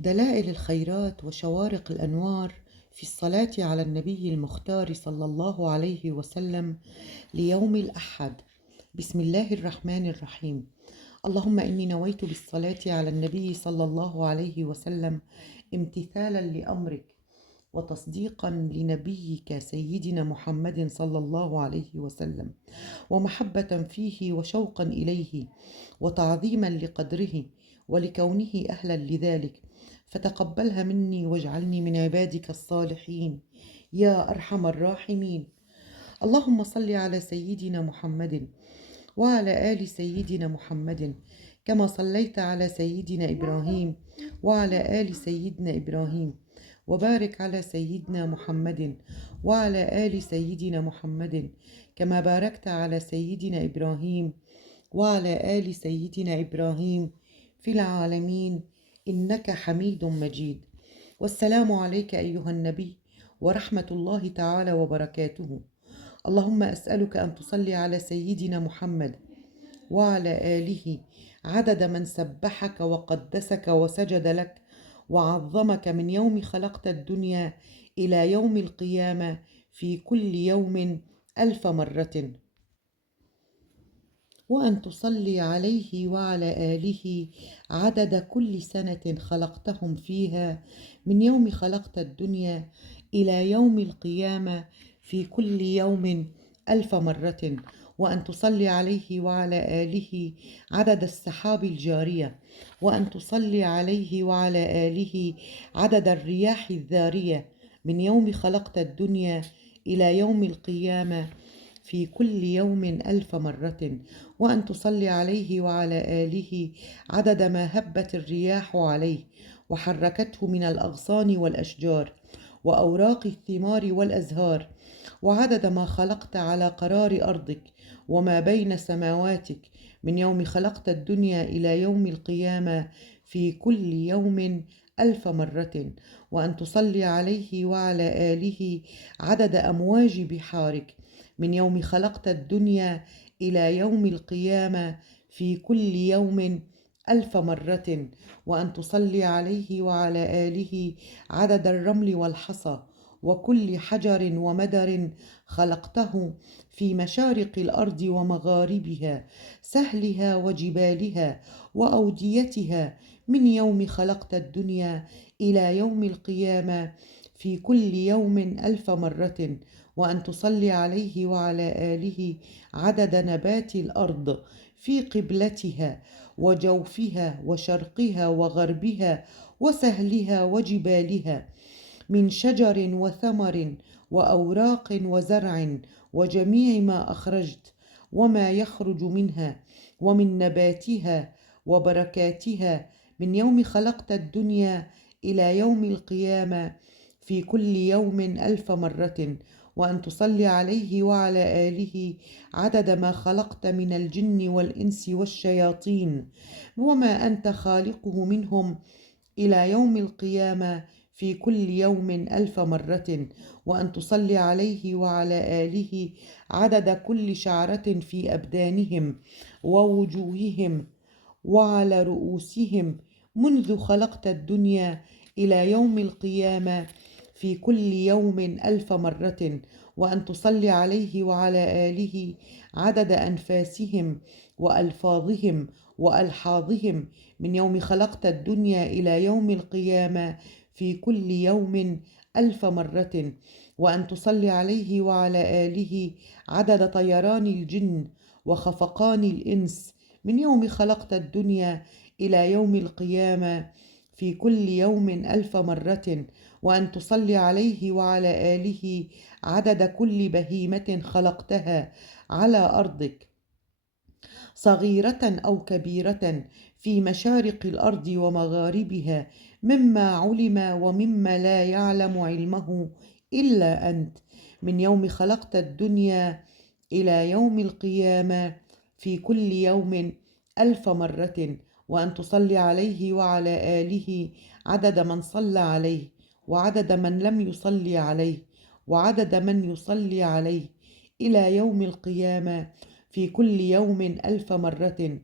دلائل الخيرات وشوارق الأنوار في الصلاة على النبي المختار صلى الله عليه وسلم ليوم الأحد. بسم الله الرحمن الرحيم. اللهم إني نويت بالصلاة على النبي صلى الله عليه وسلم امتثالا لأمرك وتصديقا لنبيك سيدنا محمد صلى الله عليه وسلم، ومحبة فيه وشوقا إليه وتعظيما لقدره ولكونه أهلا لذلك، فتقبلها مني واجعلني من عبادك الصالحين يا أرحم الراحمين. اللهم صل على سيدنا محمد وعلى آل سيدنا محمد كما صليت على سيدنا إبراهيم وعلى آل سيدنا إبراهيم، وبارك على سيدنا محمد وعلى آل سيدنا محمد كما باركت على سيدنا إبراهيم وعلى آل سيدنا إبراهيم في العالمين إنك حميد مجيد. والسلام عليك أيها النبي ورحمة الله تعالى وبركاته. اللهم أسألك أن تصلي على سيدنا محمد وعلى آله عدد من سبحك وقدسك وسجد لك وعظمك من يوم خلقت الدنيا إلى يوم القيامة في كل يوم 1000 مرة، وأن تصلي عليه وعلى آله عدد كل سنة خلقتهم فيها من يوم خلقت الدنيا إلى يوم القيامة في كل يوم 1000 مرة، وأن تصلي عليه وعلى آله عدد السحاب الجارية، وأن تصلي عليه وعلى آله عدد الرياح الذارية من يوم خلقت الدنيا إلى يوم القيامة في كل يوم 1000 مرة، وأن تصلي عليه وعلى آله عدد ما هبت الرياح عليه وحركته من الأغصان والأشجار وأوراق الثمار والأزهار، وعدد ما خلقت على قرار أرضك وما بين سماواتك من يوم خلقت الدنيا إلى يوم القيامة في كل يوم 1000 مرة، وأن تصلي عليه وعلى آله عدد أمواج بحارك من يوم خلقت الدنيا إلى يوم القيامة في كل يوم 1000 مرة، وأن تصلي عليه وعلى آله عدد الرمل والحصى وكل حجر ومدر خلقته في مشارق الأرض ومغاربها، سهلها وجبالها وأوديتها من يوم خلقت الدنيا إلى يوم القيامة في كل يوم 1000 مرة، وأن تصلي عليه وعلى آله عدد نبات الأرض في قبلتها وجوفها وشرقها وغربها وسهلها وجبالها من شجر وثمر وأوراق وزرع وجميع ما أخرجت وما يخرج منها ومن نباتها وبركاتها من يوم خلقت الدنيا إلى يوم القيامة في كل يوم 1000 مرة، وأن تصلي عليه وعلى آله عدد ما خلقت من الجن والإنس والشياطين وما أنت خالقه منهم إلى يوم القيامة في كل يوم 1000 مرة، وأن تصلي عليه وعلى آله عدد كل شعرة في أبدانهم ووجوههم وعلى رؤوسهم منذ خلقت الدنيا إلى يوم القيامة في كل يوم 1000 مرة، وأن تصلي عليه وعلى آله عدد أنفاسهم وألفاظهم وألحاظهم من يوم خلقت الدنيا إلى يوم القيامة في كل يوم 1000 مرة، وأن تصلي عليه وعلى آله عدد طيران الجن وخفقان الإنس من يوم خلقت الدنيا إلى يوم القيامة في كل يوم 1000 مرة، وأن تصلي عليه وعلى آله عدد كل بهيمة خلقتها على أرضك صغيرة أو كبيرة في مشارق الأرض ومغاربها، مما علم ومما لا يعلم علمه إلا أنت، من يوم خلقت الدنيا إلى يوم القيامة في كل يوم 1000 مرة، وأن تصلي عليه وعلى آله عدد من صلى عليه وعدد من لم يصلي عليه وعدد من يصلي عليه إلى يوم القيامة في كل يوم 1000 مرة،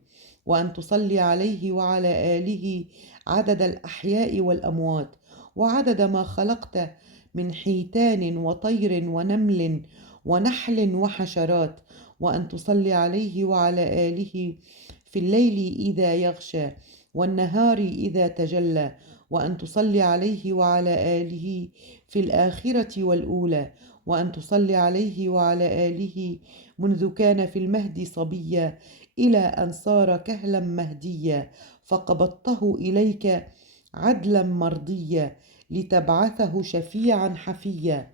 وأن تصلي عليه وعلى آله عدد الأحياء والأموات، وعدد ما خلقت من حيتان وطير ونمل ونحل وحشرات، وأن تصلي عليه وعلى آله في الليل إذا يغشى والنهار إذا تجلى، وأن تصلي عليه وعلى آله في الآخرة والأولى، وأن تصلي عليه وعلى آله منذ كان في المهد صبيا إلى أن صار كهلا مهديا، فقبضته إليك عدلا مرضيا لتبعثه شفيعا حفيا،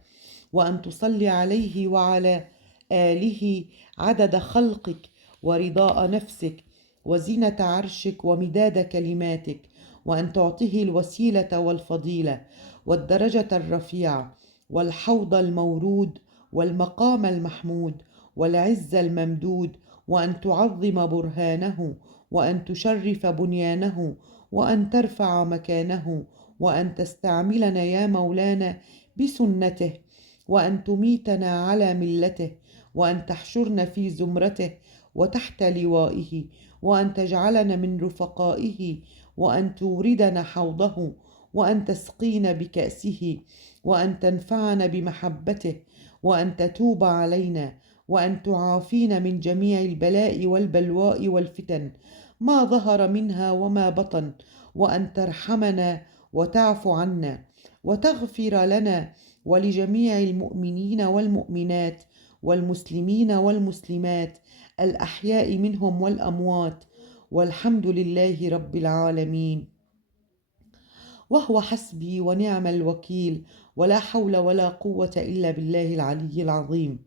وأن تصلي عليه وعلى آله عدد خلقك ورضاء نفسك وزينة عرشك ومداد كلماتك، وأن تعطيه الوسيلة والفضيلة والدرجة الرفيعة والحوض المورود والمقام المحمود والعز الممدود، وأن تعظم برهانه، وأن تشرف بنيانه، وأن ترفع مكانه، وأن تستعملنا يا مولانا بسنته، وأن تميتنا على ملته، وأن تحشرنا في زمرته وتحت لوائه، وأن تجعلنا من رفقائه، وأن توردنا حوضه، وأن تسقينا بكأسه، وأن تنفعنا بمحبته، وأن تتوب علينا، وأن تعافينا من جميع البلاء والبلواء والفتن ما ظهر منها وما بطن، وأن ترحمنا وتعفو عنا وتغفر لنا ولجميع المؤمنين والمؤمنات والمسلمين والمسلمات الأحياء منهم والأموات، والحمد لله رب العالمين. وهو حسبي ونعم الوكيل، ولا حول ولا قوة إلا بالله العلي العظيم.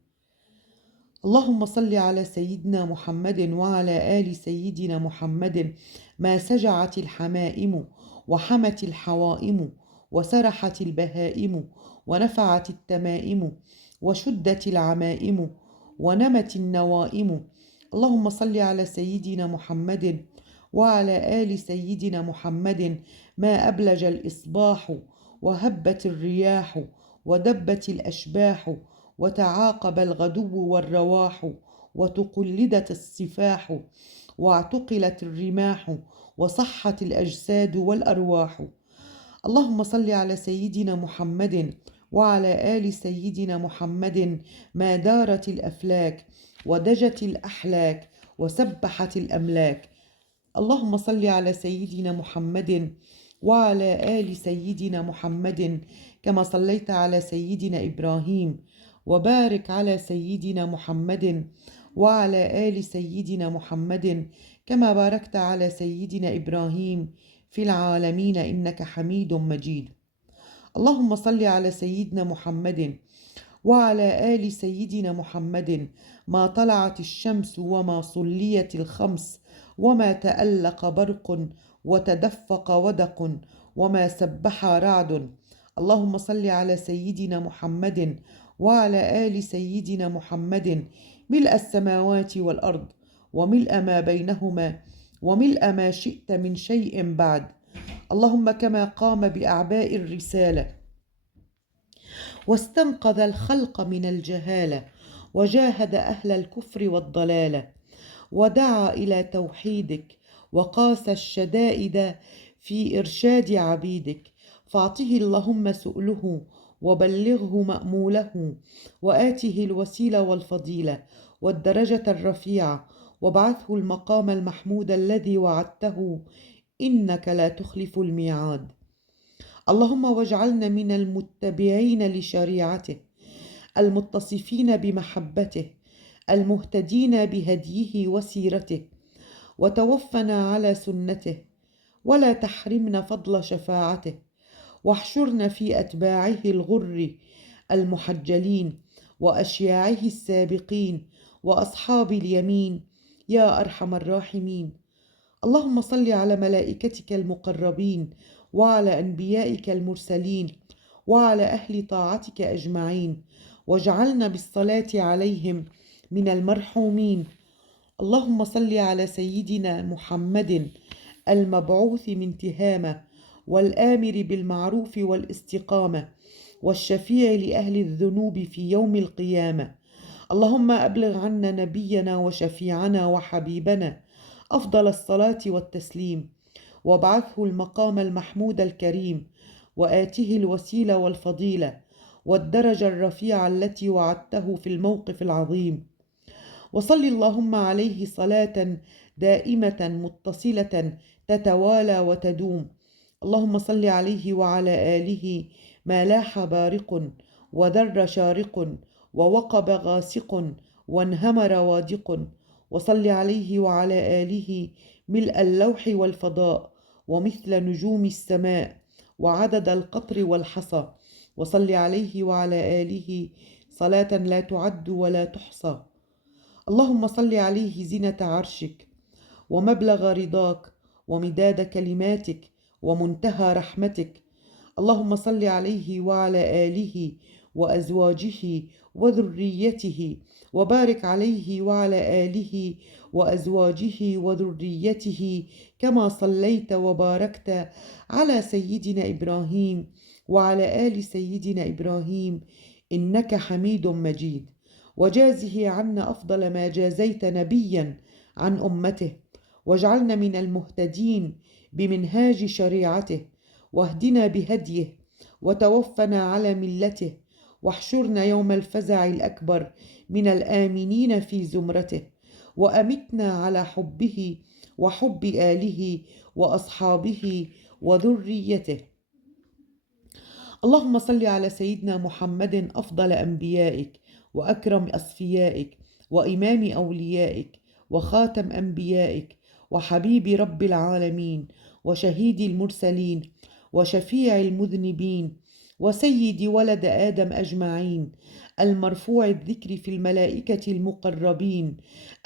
اللهم صل على سيدنا محمد وعلى آل سيدنا محمد ما سجعت الحمائم وحمت الحوائم وسرحت البهائم ونفعت التمائم وشدت العمائم ونمت النوائم. اللهم صل على سيدنا محمد وعلى آل سيدنا محمد ما أبلج الإصباح وهبت الرياح ودبت الأشباح وتعاقب الغدو والرواح وتقلدت السفاح واعتقلت الرماح وصحت الأجساد والأرواح. اللهم صل على سيدنا محمد وعلى آل سيدنا محمد ما دارت الأفلاك ودجت الأحلاك وسبحت الأملاك. اللهم صل على سيدنا محمد وعلى آل سيدنا محمد كما صليت على سيدنا إبراهيم، وبارك على سيدنا محمد وعلى آل سيدنا محمد كما باركت على سيدنا إبراهيم في العالمين إنك حميد مجيد. اللهم صل على سيدنا محمد وعلى آل سيدنا محمد ما طلعت الشمس وما صليت الخمس وما تألق برق وتدفق ودق وما سبح رعد. اللهم صل على سيدنا محمد وعلى آل سيدنا محمد ملء السماوات والأرض وملء ما بينهما وملء ما شئت من شيء بعد. اللهم كما قام بأعباء الرسالة واستنقذ الخلق من الجهالة وجاهد أهل الكفر والضلالة ودعا إلى توحيدك وقاس الشدائد في إرشاد عبيدك، فاعطه اللهم سؤله وبلغه مأموله وآته الوسيلة والفضيلة والدرجة الرفيعة وابعثه المقام المحمود الذي وعدته إنك لا تخلف الميعاد. اللهم واجعلنا من المتبعين لشريعته المتصفين بمحبته المهتدين بهديه وسيرته، وتوفنا على سنته ولا تحرمنا فضل شفاعته، واحشرنا في أتباعه الغر المحجلين وأشياعه السابقين وأصحاب اليمين يا أرحم الراحمين. اللهم صل على ملائكتك المقربين وعلى أنبيائك المرسلين وعلى أهل طاعتك أجمعين، واجعلنا بالصلاة عليهم من المرحومين. اللهم صل على سيدنا محمد المبعوث من تهامة والآمر بالمعروف والاستقامة والشفيع لأهل الذنوب في يوم القيامة. اللهم أبلغ عنا نبينا وشفيعنا وحبيبنا أفضل الصلاة والتسليم، وابعثه المقام المحمود الكريم، وآته الوسيلة والفضيلة والدرجة الرفيعة التي وعدته في الموقف العظيم. وصل اللهم عليه صلاة دائمة متصلة تتوالى وتدوم. اللهم صل عليه وعلى آله ما لاح بارق وذر شارق ووقب غاسق وانهمر وادق. وصل عليه وعلى آله ملء اللوح والفضاء ومثل نجوم السماء وعدد القطر والحصى. وصل عليه وعلى آله صلاة لا تعد ولا تحصى. اللهم صل عليه زينة عرشك ومبلغ رضاك ومداد كلماتك ومنتهى رحمتك. اللهم صل عليه وعلى آله وأزواجه وذريته، وبارك عليه وعلى آله وأزواجه وذريته كما صليت وباركت على سيدنا إبراهيم وعلى آل سيدنا إبراهيم إنك حميد مجيد. وجازه عنا أفضل ما جازيت نبيا عن أمته، واجعلنا من المهتدين بمنهاج شريعته، واهدنا بهديه، وتوفنا على ملته، واحشرنا يوم الفزع الأكبر من الآمنين في زمرته، وأمتنا على حبه وحب آله وأصحابه وذريته. اللهم صل على سيدنا محمد أفضل أنبيائك وأكرم أصفيائك وإمام أوليائك وخاتم أنبيائك وحبيب رب العالمين وشهيد المرسلين وشفيع المذنبين وسيد ولد آدم أجمعين، المرفوع الذكر في الملائكة المقربين،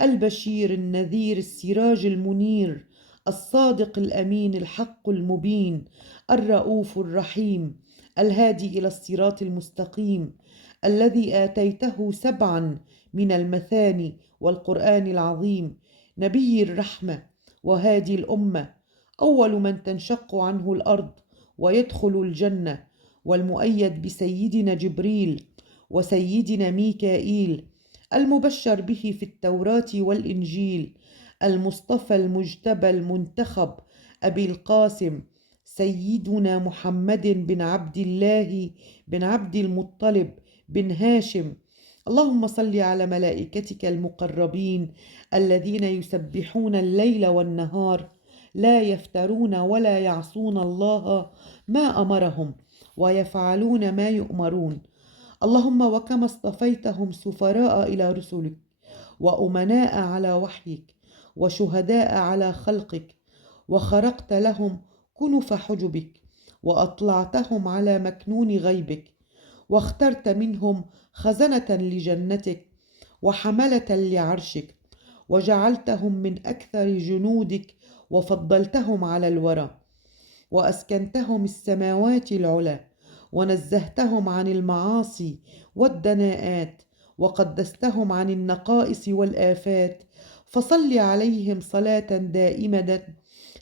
البشير النذير السراج المنير، الصادق الأمين الحق المبين، الرؤوف الرحيم، الهادي إلى الصراط المستقيم، الذي آتيته 7 من المثاني والقرآن العظيم، نبي الرحمة وهادي الأمة، أول من تنشق عنه الأرض ويدخل الجنة، والمؤيد بسيدنا جبريل وسيدنا ميكائيل، المبشر به في التوراة والإنجيل، المصطفى المجتبى المنتخب أبي القاسم سيدنا محمد بن عبد الله بن عبد المطلب بن هاشم. اللهم صل على ملائكتك المقربين الذين يسبحون الليل والنهار لا يفترون ولا يعصون الله ما أمرهم ويفعلون ما يؤمرون. اللهم وكما اصطفيتهم سفراء إلى رسلك وأمناء على وحيك وشهداء على خلقك، وخرقت لهم كنف حجبك وأطلعتهم على مكنون غيبك، واخترت منهم خزنة لجنتك وحملة لعرشك، وجعلتهم من أكثر جنودك وفضلتهم على الورى، وأسكنتهم السماوات العلى، ونزهتهم عن المعاصي والدناءات، وقدستهم عن النقائص والآفات. فصل عليهم صلاة دائمة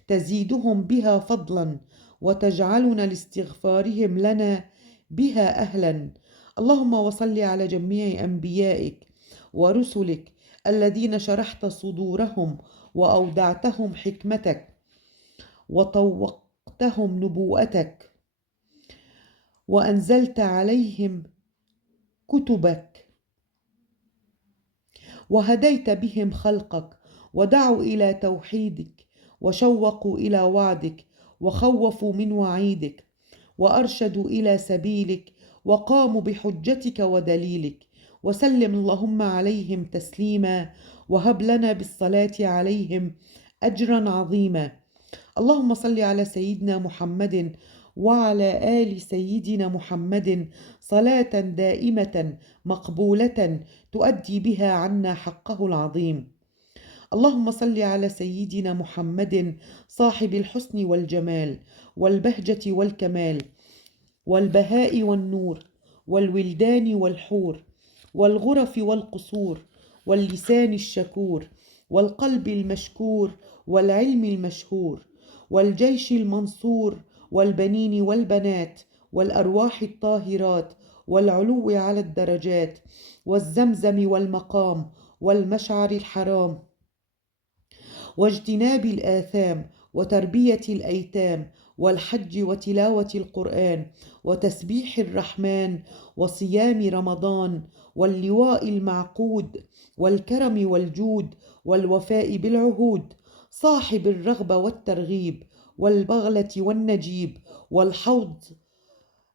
تزيدهم بها فضلا وتجعلنا لاستغفارهم لنا بها أهلا. اللهم وصل على جميع أنبيائك ورسلك الذين شرحت صدورهم وأودعتهم حكمتك وطوقتهم نبوءتك وأنزلت عليهم كتبك، وهديت بهم خلقك، ودعوا إلى توحيدك، وشوقوا إلى وعدك، وخوفوا من وعيدك، وأرشدوا إلى سبيلك، وقاموا بحجتك ودليلك. وسلم اللهم عليهم تسليما، وهب لنا بالصلاة عليهم أجرا عظيما. اللهم صل على سيدنا محمد وعلى آل سيدنا محمد صلاة دائمة مقبولة تؤدي بها عنا حقه العظيم. اللهم صل على سيدنا محمد صاحب الحسن والجمال والبهجة والكمال والبهاء والنور والولدان والحور والغرف والقصور واللسان الشكور والقلب المشكور والعلم المشهور والجيش المنصور والبنين والبنات والأرواح الطاهرات والعلو على الدرجات والزمزم والمقام والمشعر الحرام واجتناب الآثام وتربية الأيتام والحج وتلاوة القرآن وتسبيح الرحمن وصيام رمضان واللواء المعقود والكرم والجود والوفاء بالعهود، صاحب الرغبة والترغيب والبغلة والنجيب والحوض،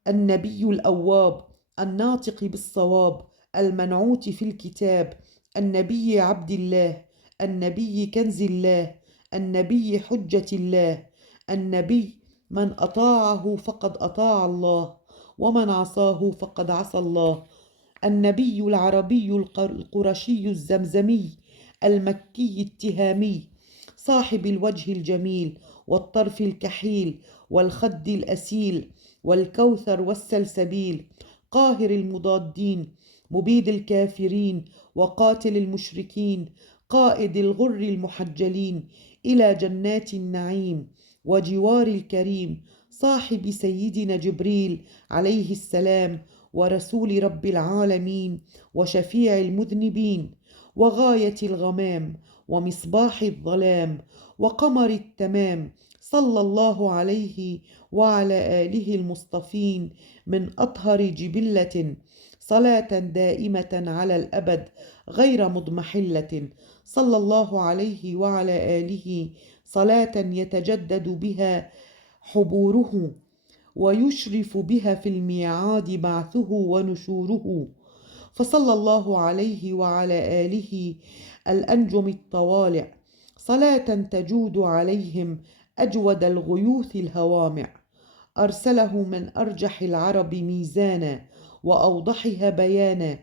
النبي الأواب الناطق بالصواب المنعوت في الكتاب، النبي عبد الله، النبي كنز الله، النبي حجة الله، النبي من أطاعه فقد أطاع الله ومن عصاه فقد عصى الله، النبي العربي القرشي الزمزمي المكي التهامي، صاحب الوجه الجميل والطرف الكحيل والخد الأسيل والكوثر والسلسبيل، قاهر المضادين مبيد الكافرين وقاتل المشركين، قائد الغر المحجلين إلى جنات النعيم وجوار الكريم، صاحب سيدنا جبريل عليه السلام ورسول رب العالمين وشفيع المذنبين، وغاية الغمام ومصباح الظلام وقمر التمام، صلى الله عليه وعلى آله المصطفين من أطهر جبلة، صلاة دائمة على الأبد غير مضمحلة، صلى الله عليه وعلى آله صلاة يتجدد بها حبوره ويشرف بها في الميعاد بعثه ونشوره، فصلى الله عليه وعلى آله الأنجم الطوالع صلاة تجود عليهم أجود الغيوث الهوامع، أرسله من أرجح العرب ميزانا وأوضحها بيانا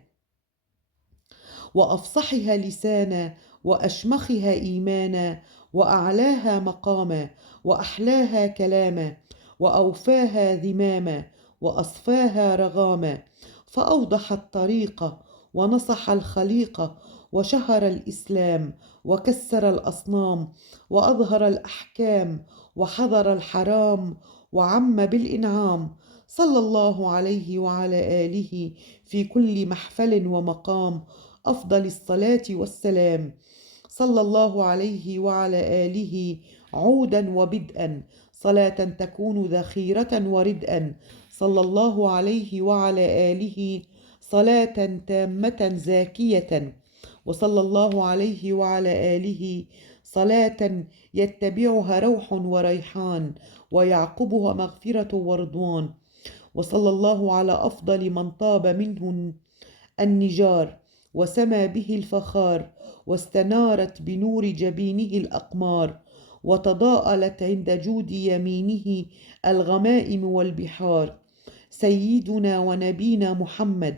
وأفصحها لسانا وأشمخها إيمانا وأعلاها مقاما وأحلاها كلاما وأوفاها ذماما وأصفاها رغاما، فأوضح الطريق ونصح الخليقة وشهر الإسلام وكسر الأصنام وأظهر الأحكام وحظر الحرام وعم بالإنعام، صلى الله عليه وعلى آله في كل محفل ومقام أفضل الصلاة والسلام، صلى الله عليه وعلى آله عودا وبدءا صلاة تكون ذخيرة وردءا، صلى الله عليه وعلى آله صلاة تامة زاكية، وصلى الله عليه وعلى آله صلاة يتبعها روح وريحان ويعقبها مغفرة ورضوان، وصلى الله على أفضل من طاب منه النجار وسمى به الفخار واستنارت بنور جبينه الأقمار وتضاءلت عند جود يمينه الغمائم والبحار، سيدنا ونبينا محمد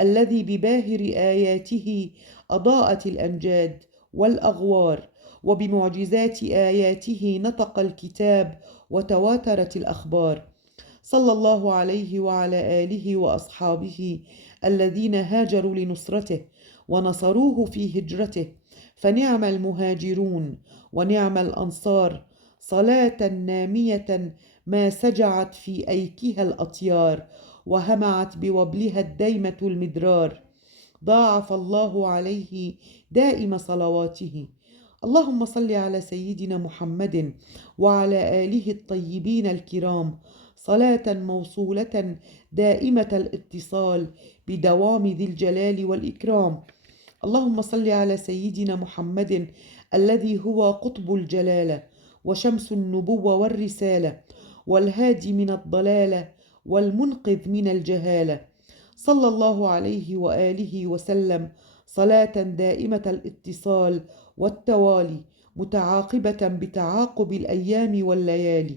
الذي بباهر آياته أضاءت الأمجاد والأغوار وبمعجزات آياته نطق الكتاب وتواترت الأخبار، صلى الله عليه وعلى آله وأصحابه الذين هاجروا لنصرته ونصروه في هجرته، فنعم المهاجرون ونعم الأنصار، صلاة نامية ما سجعت في أيكها الأطيار وهمعت بوبلها الديمة المدرار، ضاعف الله عليه دائم صلواته. اللهم صل على سيدنا محمد وعلى آله الطيبين الكرام صلاة موصولة دائمة الاتصال بدوام ذي الجلال والإكرام. اللهم صل على سيدنا محمد الذي هو قطب الجلالة وشمس النبوة والرسالة والهادي من الضلالة والمنقذ من الجهالة، صلى الله عليه وآله وسلم صلاة دائمة الاتصال والتوالي متعاقبة بتعاقب الأيام والليالي،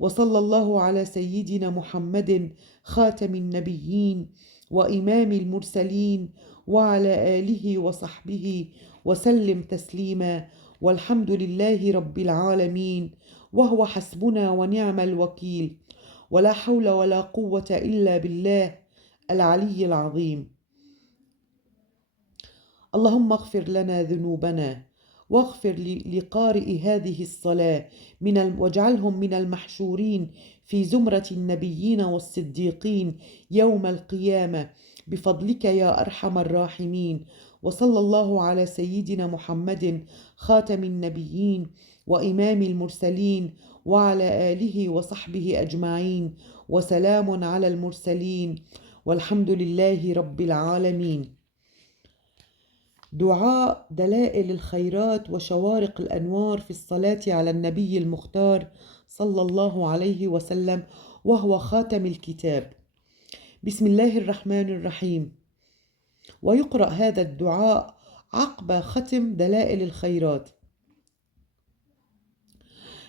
وصلى الله على سيدنا محمد خاتم النبيين وإمام المرسلين وعلى آله وصحبه وسلم تسليما، والحمد لله رب العالمين، وهو حسبنا ونعم الوكيل، ولا حول ولا قوة إلا بالله العلي العظيم. اللهم اغفر لنا ذنوبنا واغفر لقارئ هذه الصلاة واجعلهم من المحشورين في زمرة النبيين والصديقين يوم القيامة بفضلك يا أرحم الراحمين. وصلى الله على سيدنا محمد خاتم النبيين وإمام المرسلين وعلى آله وصحبه أجمعين، وسلام على المرسلين والحمد لله رب العالمين. دعاء دلائل الخيرات وشوارق الأنوار في الصلاة على النبي المختار صلى الله عليه وسلم، وهو خاتم الكتاب. بسم الله الرحمن الرحيم. ويقرأ هذا الدعاء عقب ختم دلائل الخيرات.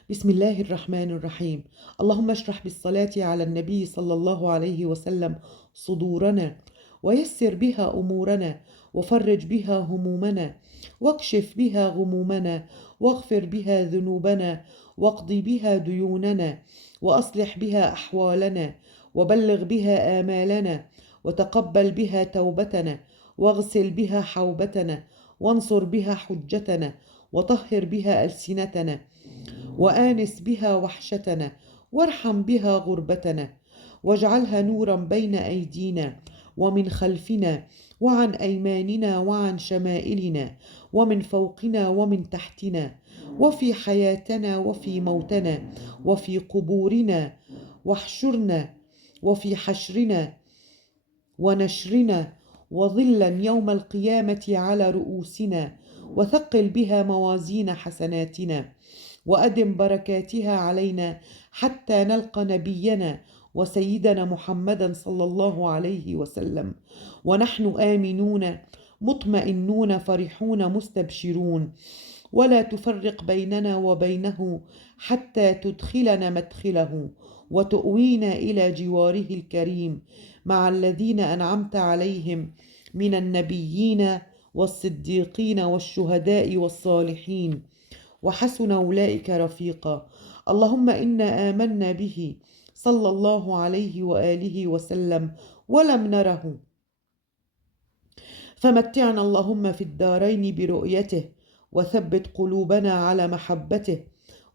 بسم الله الرحمن الرحيم. اللهم اشرح بالصلاة على النبي صلى الله عليه وسلم صدورنا، ويسر بها أمورنا، وفرج بها همومنا، واكشف بها غمومنا، واغفر بها ذنوبنا، واقض بها ديوننا، وأصلح بها أحوالنا، وبلغ بها آمالنا، وتقبل بها توبتنا، واغسل بها حوبتنا، وانصر بها حجتنا، وطهر بها ألسنتنا، وآنس بها وحشتنا، وارحم بها غربتنا، واجعلها نورا بين أيدينا ومن خلفنا وعن أيماننا وعن شمائلنا ومن فوقنا ومن تحتنا، وفي حياتنا وفي موتنا وفي قبورنا، واحشرنا وفي حشرنا ونشرنا، وظلا يوم القيامة على رؤوسنا، وثقل بها موازين حسناتنا، وأدم بركاتها علينا حتى نلقى نبينا وسيدنا محمدا صلى الله عليه وسلم، ونحن آمنون مطمئنون فرحون مستبشرون، ولا تفرق بيننا وبينه حتى تدخلنا مدخله، وتؤوينا إلى جواره الكريم مع الذين أنعمت عليهم من النبيين والصديقين والشهداء والصالحين، وحسن أولئك رفيقا. اللهم إنا آمنا به صلى الله عليه وآله وسلم ولم نره، فمتعنا اللهم في الدارين برؤيته، وثبت قلوبنا على محبته،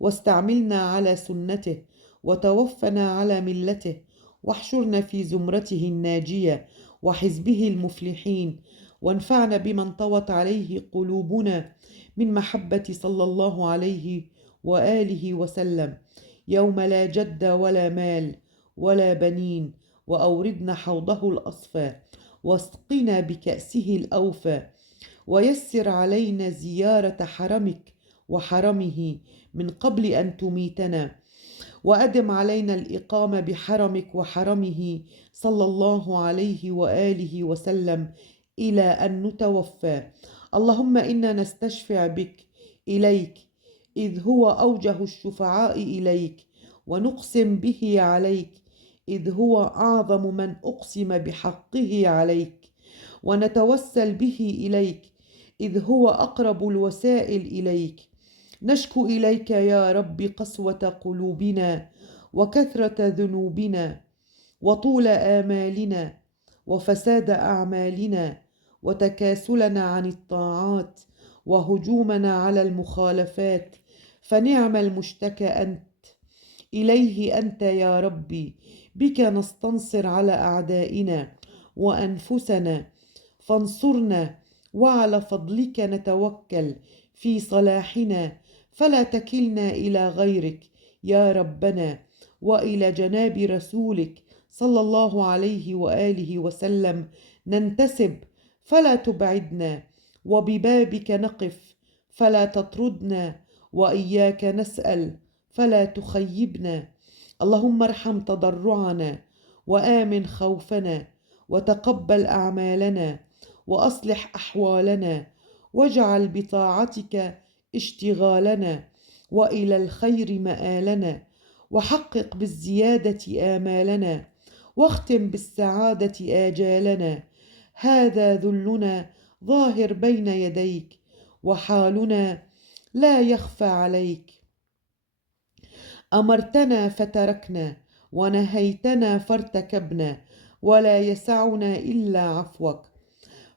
واستعملنا على سنته، وتوفنا على ملته، واحشرنا في زمرته الناجية وحزبه المفلحين، وانفعنا بمن طوت عليه قلوبنا من محبة صلى الله عليه وآله وسلم يوم لا جد ولا مال ولا بنين، وأوردنا حوضه الأصفى، واسقنا بكأسه الأوفى، ويسر علينا زيارة حرمك وحرمه من قبل أن تميتنا، وأدم علينا الإقامة بحرمك وحرمه صلى الله عليه وآله وسلم إلى أن نتوفى. اللهم إنا نستشفع بك إليك إذ هو أوجه الشفعاء إليك، ونقسم به عليك إذ هو أعظم من أقسم بحقه عليك، ونتوسل به إليك إذ هو أقرب الوسائل إليك. نشكو إليك يا رب قسوة قلوبنا وكثرة ذنوبنا وطول آمالنا وفساد أعمالنا وتكاسلنا عن الطاعات وهجومنا على المخالفات، فنعم المشتكى أنت إليه أنت يا ربي. بك نستنصر على أعدائنا وأنفسنا، فانصرنا، وعلى فضلك نتوكل في صلاحنا، فلا تكلنا إلى غيرك يا ربنا، وإلى جناب رسولك صلى الله عليه وآله وسلم ننتسب، فلا تبعدنا، وببابك نقف فلا تطردنا، وإياك نسأل فلا تخيبنا. اللهم ارحم تضرعنا، وآمن خوفنا، وتقبل أعمالنا، وأصلح أحوالنا، واجعل بطاعتك اشتغالنا، وإلى الخير مآلنا، وحقق بالزيادة آمالنا، واختم بالسعادة آجالنا. هذا ذلنا ظاهر بين يديك، وحالنا لا يخفى عليك. أمرتنا فتركنا، ونهيتنا فارتكبنا، ولا يسعنا إلا عفوك،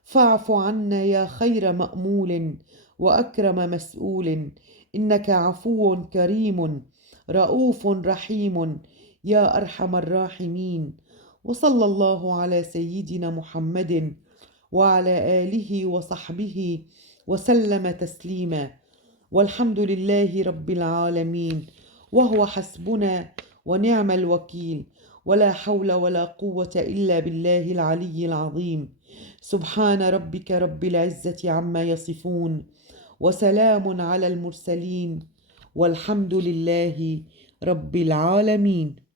فاعف عنا يا خير مأمول وأكرم مسؤول، إنك عفو كريم رؤوف رحيم يا أرحم الراحمين. وصلى الله على سيدنا محمد وعلى آله وصحبه وسلم تسليما، والحمد لله رب العالمين، وهو حسبنا ونعم الوكيل، ولا حول ولا قوة إلا بالله العلي العظيم. سبحان ربك رب العزة عما يصفون، وسلام على المرسلين، والحمد لله رب العالمين.